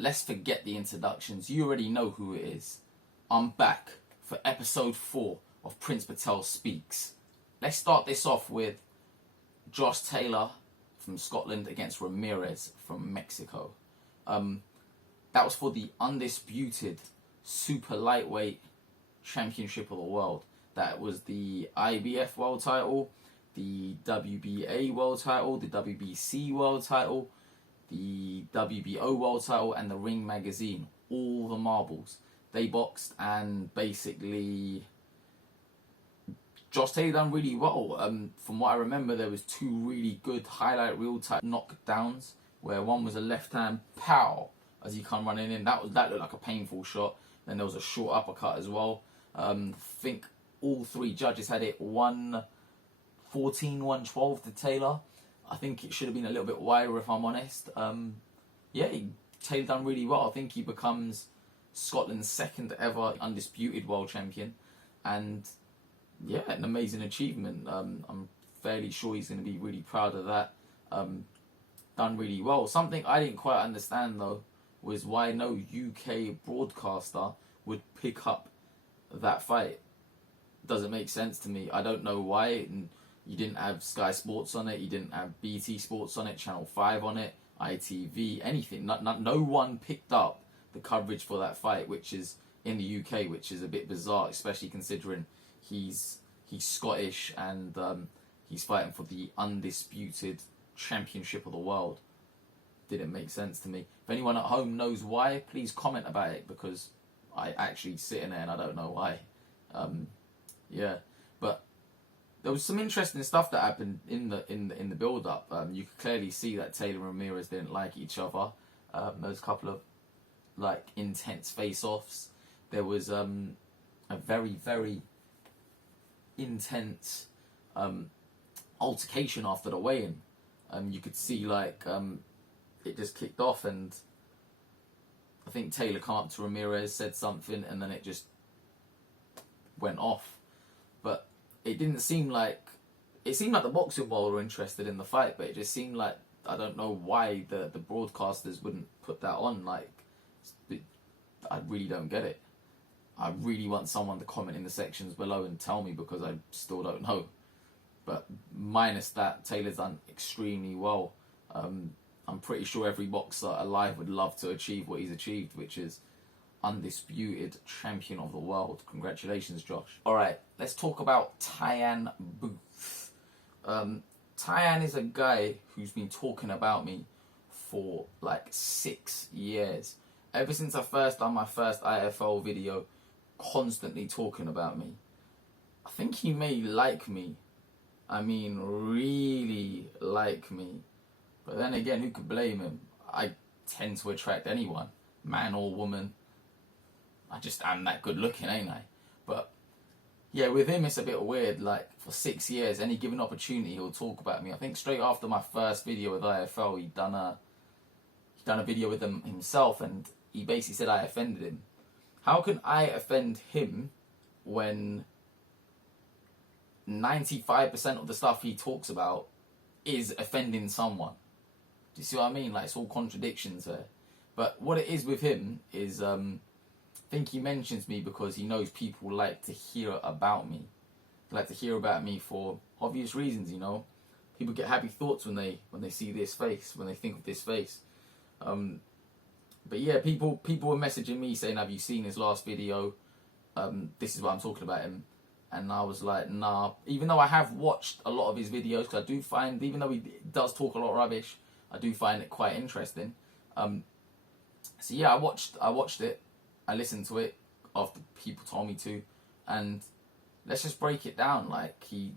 let's forget the introductions. You already know who it is. I'm back for episode 4 of Prince Patel Speaks. Let's start this off with Josh Taylor from Scotland against Ramirez from Mexico. That was for the undisputed super lightweight championship of the world. That was the IBF world title, the WBA world title, the WBC world title, the WBO world title, and the Ring magazine. All the marbles. They boxed, and basically Josh Taylor done really well. From what I remember, there was 2 really good highlight reel type knockdowns, where one was a left hand pow as he come running in. That looked like a painful shot. Then there was a short uppercut as well. I think all 3 judges had it 114, 112 to Taylor. I think it should have been a little bit wider, if I'm honest. Taylor done really well. I think he becomes Scotland's 2nd ever undisputed world champion, and yeah, an amazing achievement. I'm fairly sure he's going to be really proud of that. Done really well. Something I didn't quite understand though was why no UK broadcaster would pick up that fight. Doesn't make sense to me. I don't know why. You didn't have Sky Sports on it. You didn't have BT Sports on it. Channel 5 on it. ITV. Anything. No one picked up the coverage for that fight, which is in the UK, which is a bit bizarre, especially considering he's Scottish and he's fighting for the undisputed championship of the world. Didn't make sense to me. If anyone at home knows why, please comment about it, because I actually sit in there and I don't know why. But there was some interesting stuff that happened in the build up. You could clearly see that Taylor and Ramirez didn't like each other. There was a couple of intense face-offs. There was a very, very intense altercation after the weigh-in. You could see it just kicked off, and I think Taylor came up to Ramirez, said something, and then it just went off. But it didn't seem like... It seemed like the boxing world were interested in the fight, but it just seemed like, I don't know why the broadcasters wouldn't put that on. I really don't get it. I really want someone to comment in the sections below and tell me, because I still don't know. But minus that, Taylor's done extremely well. I'm pretty sure every boxer alive would love to achieve what he's achieved, which is undisputed champion of the world. Congratulations, Josh. Alright, let's talk about Tyan Booth. Tyan is a guy who's been talking about me for 6 years. Ever since I first done my first IFL video, constantly talking about me. I think he may like me. I mean, really like me. But then again, who could blame him? I tend to attract anyone, man or woman. I just am that good looking, ain't I? But yeah, with him it's a bit weird. For 6 years, any given opportunity, he'll talk about me. I think straight after my first video with IFL, he'd done a video with him himself, and he basically said I offended him. How can I offend him when 95% of the stuff he talks about is offending someone? Do you see what I mean? It's all contradictions there. But what it is with him is, I think he mentions me because he knows people like to hear about me. They like to hear about me for obvious reasons, People get happy thoughts when they see this face, when they think of this face. But yeah, people were messaging me saying, have you seen his last video? This is what I'm talking about him. And I was like, nah. Even though I have watched a lot of his videos, because I do find, even though he does talk a lot of rubbish, I do find it quite interesting. So yeah, I watched it. I listened to it after people told me to. And let's just break it down. He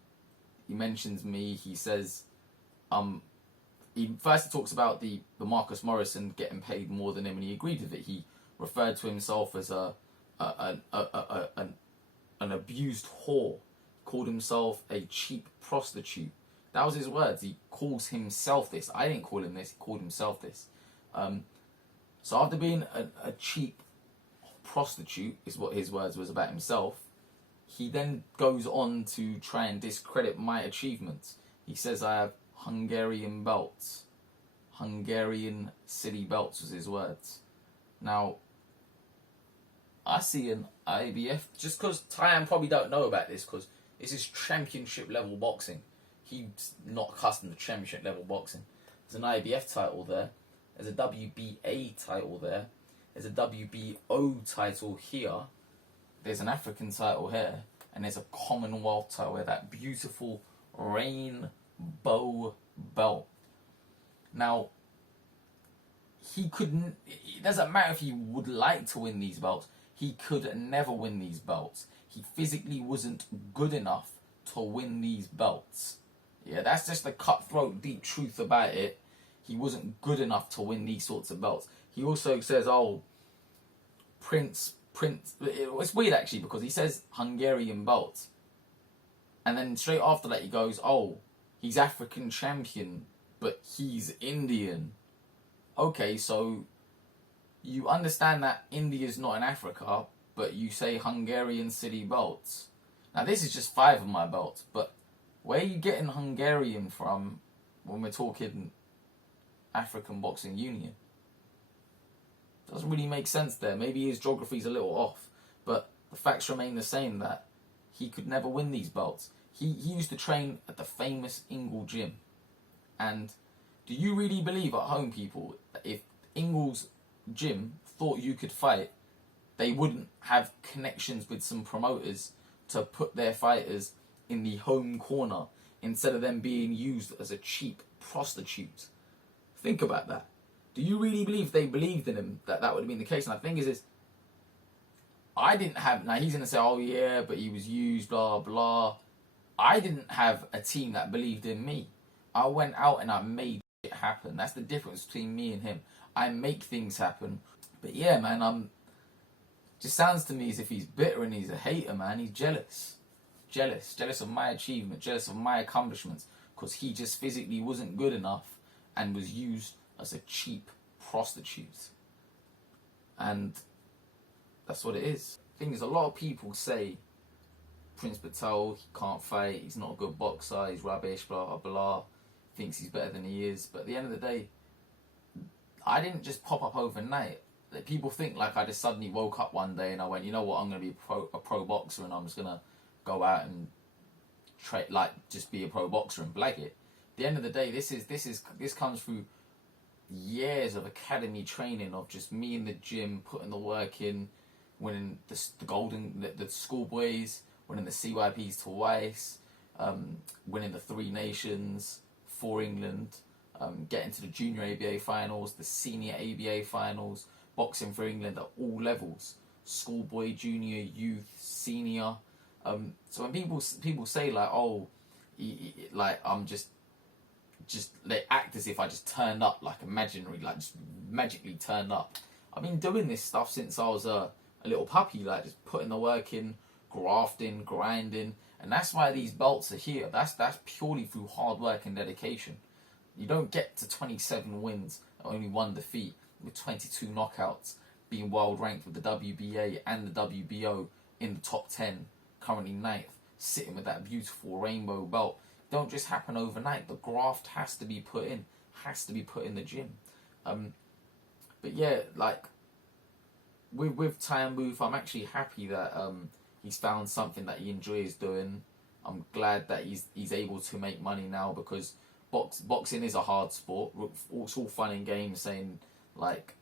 mentions me. He says, he first talks about the Marcus Morrison getting paid more than him, and he agreed with it. He referred to himself as an abused whore. He called himself a cheap prostitute. That was his words. He calls himself this. I didn't call him this. He called himself this. So after being a cheap prostitute, is what his words was about himself, he then goes on to try and discredit my achievements. He says I have Hungarian belts. Hungarian city belts was his words. Now, I see an IBF, just because Tyan probably don't know about this, because this is championship level boxing. He's not accustomed to championship level boxing. There's an IBF title there. There's a WBA title there. There's a WBO title here. There's an African title here. And there's a Commonwealth title here. That beautiful rainbow belt. Now, he couldn't... It doesn't matter if he would like to win these belts. He could never win these belts. He physically wasn't good enough to win these belts. Yeah, that's just the cutthroat, deep truth about it. He wasn't good enough to win these sorts of belts. He also says, oh, Prince. It's weird actually, because he says Hungarian belt. And then straight after that he goes, oh, he's African champion, but he's Indian. Okay, so you understand that India's not in Africa, but you say Hungarian city belts. Now this is just 5 of my belts, but where are you getting Hungarian from when we're talking African Boxing Union? Doesn't really make sense there. Maybe his geography's a little off, but the facts remain the same, that he could never win these belts. He used to train at the famous Ingle gym. And do you really believe at home, people, that if Ingle's gym thought you could fight, they wouldn't have connections with some promoters to put their fighters in the home corner instead of them being used as a cheap prostitute? Think about that. Do you really believe they believed in him, that that would have been the case? And the thing is I didn't have... Now, he's going to say, oh, yeah, but he was used, blah, blah. I didn't have a team that believed in me. I went out and I made it happen. That's the difference between me and him. I make things happen. But yeah, man, just sounds to me as if he's bitter and he's a hater, man. He's jealous. Jealous of my achievement, jealous of my accomplishments, because he just physically wasn't good enough and was used as a cheap prostitute. And that's what it is. The thing is, a lot of people say Prince Patel, he can't fight, he's not a good boxer, he's rubbish, blah, blah, blah, thinks he's better than he is. But at the end of the day, I didn't just pop up overnight. People think like I just suddenly woke up one day and I went, you know what, I'm going to be a pro boxer and I'm just going to go out and just be a pro boxer and blag it. At the end of the day, this comes through years of academy training, of just me in the gym, putting the work in, winning the schoolboys, winning the CYPs twice, winning the 3 Nations for England, getting to the junior ABA finals, the senior ABA finals, boxing for England at all levels, schoolboy, junior, youth, senior. So when people say like, oh, like I'm just they act as if I just turned up, like imaginary, like just magically turned up. I've been doing this stuff since I was a little puppy, like just putting the work in, grafting, grinding, and that's why these belts are here. That's purely through hard work and dedication. You don't get to 27 wins and only 1 defeat with 22 knockouts, being world ranked with the WBA and the WBO in the top 10, currently 9th, sitting with that beautiful rainbow belt. Don't just happen overnight. The graft has to be put in, the gym. But yeah, like with Tyan Booth, I'm actually happy that he's found something that he enjoys doing. I'm glad that he's able to make money now, because boxing is a hard sport. It's all fun and games saying like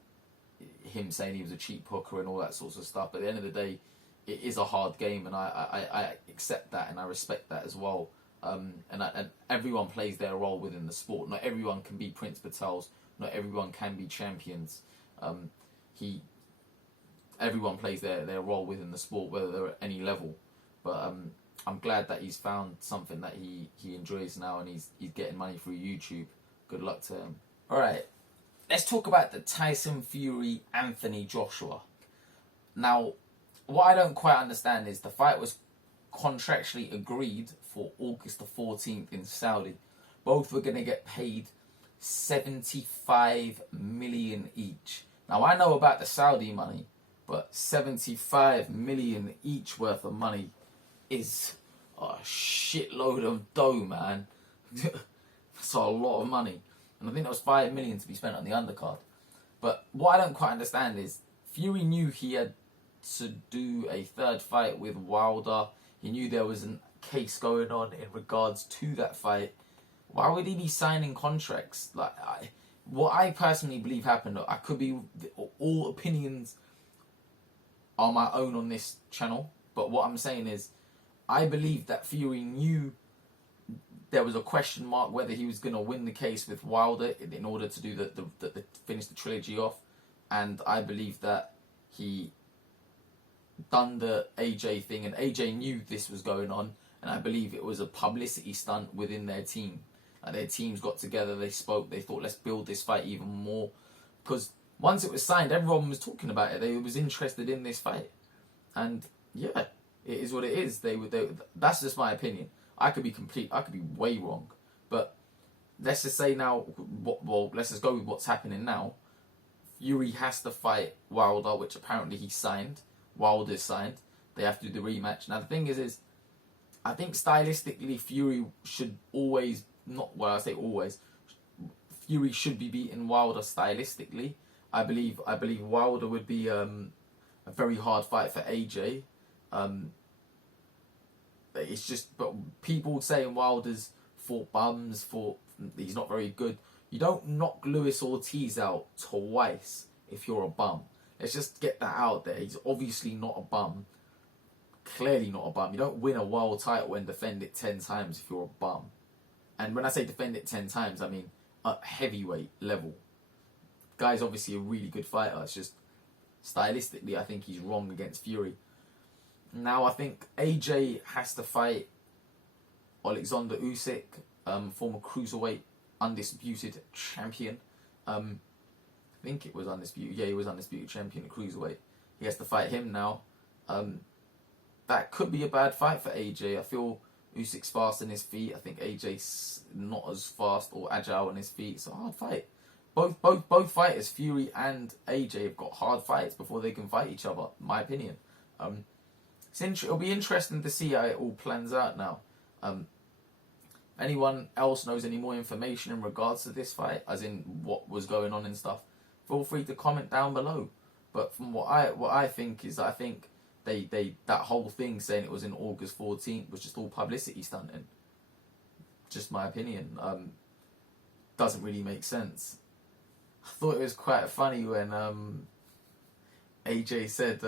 him saying he was a cheap hooker and all that sorts of stuff. But at the end of the day, it is a hard game, and I accept that and I respect that as well. And everyone plays their role within the sport. Not everyone can be Prince Patels. Not everyone can be champions. Everyone plays their role within the sport, whether they're at any level. But I'm glad that he's found something that he enjoys now, and he's getting money through YouTube. Good luck to him. Alright, let's talk about the Tyson Fury Anthony Joshua. Now, what I don't quite understand is the fight was contractually agreed for August the 14th in Saudi. Both were going to get paid 75 million each. Now, I know about the Saudi money, but 75 million each worth of money is a shitload of dough, man. That's a lot of money. And I think there was 5 million to be spent on the undercard. But what I don't quite understand is Fury knew he had to do a third fight with Wilder. He knew there was a case going on in regards to that fight. Why would he be signing contracts? Like, what I personally believe happened, I could be, all opinions are my own on this channel, but what I'm saying is, I believe that Fury knew there was a question mark whether he was going to win the case with Wilder in order to do the finish the trilogy off, and I believe that he done the AJ thing, and AJ knew this was going on, and I believe it was a publicity stunt within their team. Like, their teams got together, they spoke, they thought, let's build this fight even more, because once it was signed, everyone was talking about it. They was interested in this fight, and yeah, it is what it is. That's just my opinion. I could be way wrong, but let's just say now, let's just go with what's happening now. Fury has to fight Wilder, which apparently he signed. Wilder's signed. They have to do the rematch. Now the thing is I think stylistically Fury should always, Fury should be beating Wilder stylistically. I believe Wilder would be a very hard fight for AJ. It's just, but people saying Wilder's fought bums, he's not very good. You don't knock Luis Ortiz out twice if you're a bum. Let's just get that out there. He's obviously not a bum. Clearly not a bum. You don't win a world title and defend it 10 times if you're a bum. And when I say defend it 10 times, I mean at heavyweight level. Guy's obviously a really good fighter. It's just stylistically, I think he's wrong against Fury. Now I think AJ has to fight Alexander Usyk, former cruiserweight undisputed champion. I think it was undisputed. Yeah, he was undisputed champion at cruiserweight. He has to fight him now. That could be a bad fight for AJ. I feel Usyk's fast on his feet. I think AJ's not as fast or agile on his feet. It's a hard fight. Both fighters, Fury and AJ, have got hard fights before they can fight each other, in my opinion. It'll be interesting to see how it all plans out now. Anyone else knows any more information in regards to this fight, as in what was going on and stuff, feel free to comment down below. But from what I think is, I think they that whole thing saying it was in August 14th was just all publicity stunting. Just my opinion. Doesn't really make sense. I thought it was quite funny when AJ said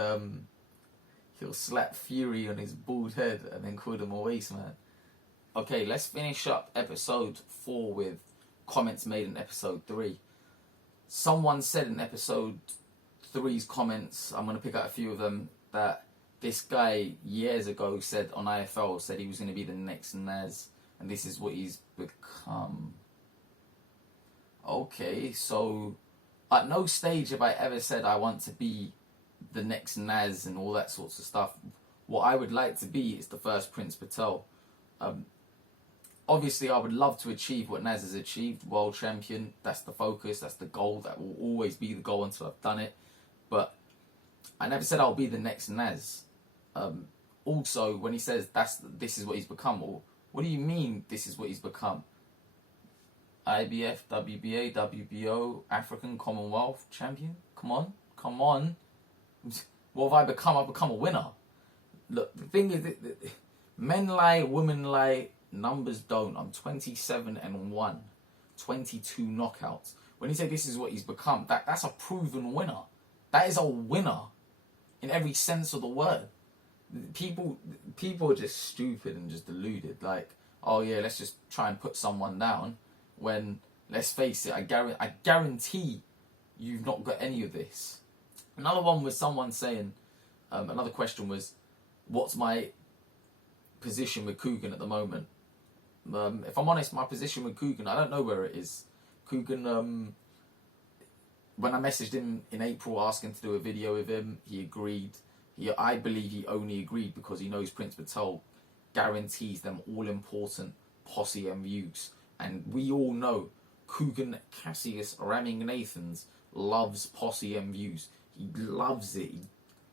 he'll slap Fury on his bald head and then called him a waste man. Okay, let's finish up episode 4 with comments made in episode 3. Someone said in episode 3's comments, I'm going to pick out a few of them, that this guy years ago said on IFL, said he was going to be the next Naz, and this is what he's become. Okay, so at no stage have I ever said I want to be the next Naz and all that sorts of stuff. What I would like to be is the first Prince Patel. Obviously, I would love to achieve what Naz has achieved, world champion. That's the focus, that's the goal, that will always be the goal until I've done it. But I never said I'll be the next Naz. Also, when he says this is what he's become, or what do you mean this is what he's become? IBF, WBA, WBO, African Commonwealth champion? Come on. What have I become? I've become a winner. Look, the thing is, men lie, women lie, numbers don't. I'm 27-1, 22 knockouts. When you say this is what he's become, that's a proven winner. That is a winner in every sense of the word. People are just stupid and just deluded. Like, oh yeah, let's just try and put someone down. When, let's face it, I guarantee you've not got any of this. Another one was someone saying, another question was, what's my position with Coogan at the moment? If I'm honest, my position with Coogan, I don't know where it is. Coogan, when I messaged him in April asking to do a video with him, he agreed. I believe he only agreed because he knows Prince Patel guarantees them all-important posse and views. And we all know Coogan Cassius Ramming-Nathans loves posse and views. He loves it. He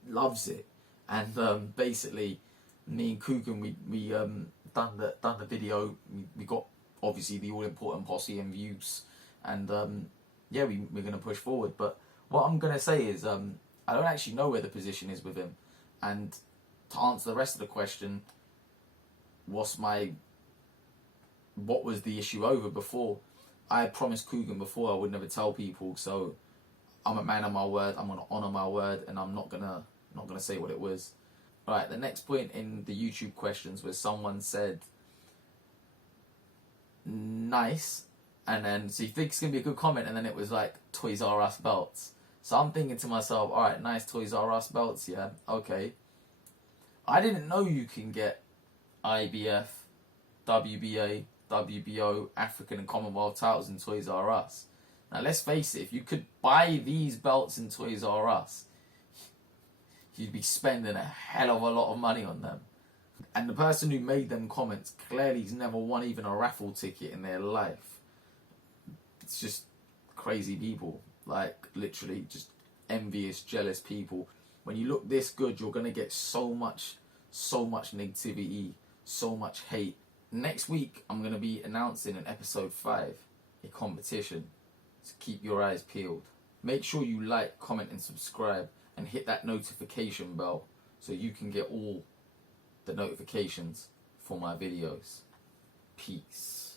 loves it. And basically, me and Coogan, we done the video. We got obviously the all important posse and views, and yeah, we're gonna push forward. But what I'm gonna say is, I don't actually know where the position is with him. And to answer the rest of the question, what was the issue over before? I had promised Coogan before I would never tell people, so I'm a man of my word. I'm gonna honor my word, and I'm not gonna say what it was. All right, the next point in the YouTube questions was someone said, nice, and then, so you think it's gonna be a good comment, and then it was like, Toys R Us belts. So I'm thinking to myself, all right, nice Toys R Us belts, yeah, okay. I didn't know you can get IBF, WBA, WBO, African and Commonwealth titles in Toys R Us. Now let's face it, if you could buy these belts in Toys R Us, you'd be spending a hell of a lot of money on them. And the person who made them comments clearly has never won even a raffle ticket in their life. It's just crazy people. Like, literally just envious, jealous people. When you look this good, you're going to get so much negativity, so much hate. Next week, I'm going to be announcing in episode 5 a competition. So keep your eyes peeled. Make sure you like, comment and subscribe, and hit that notification bell so you can get all the notifications for my videos. Peace.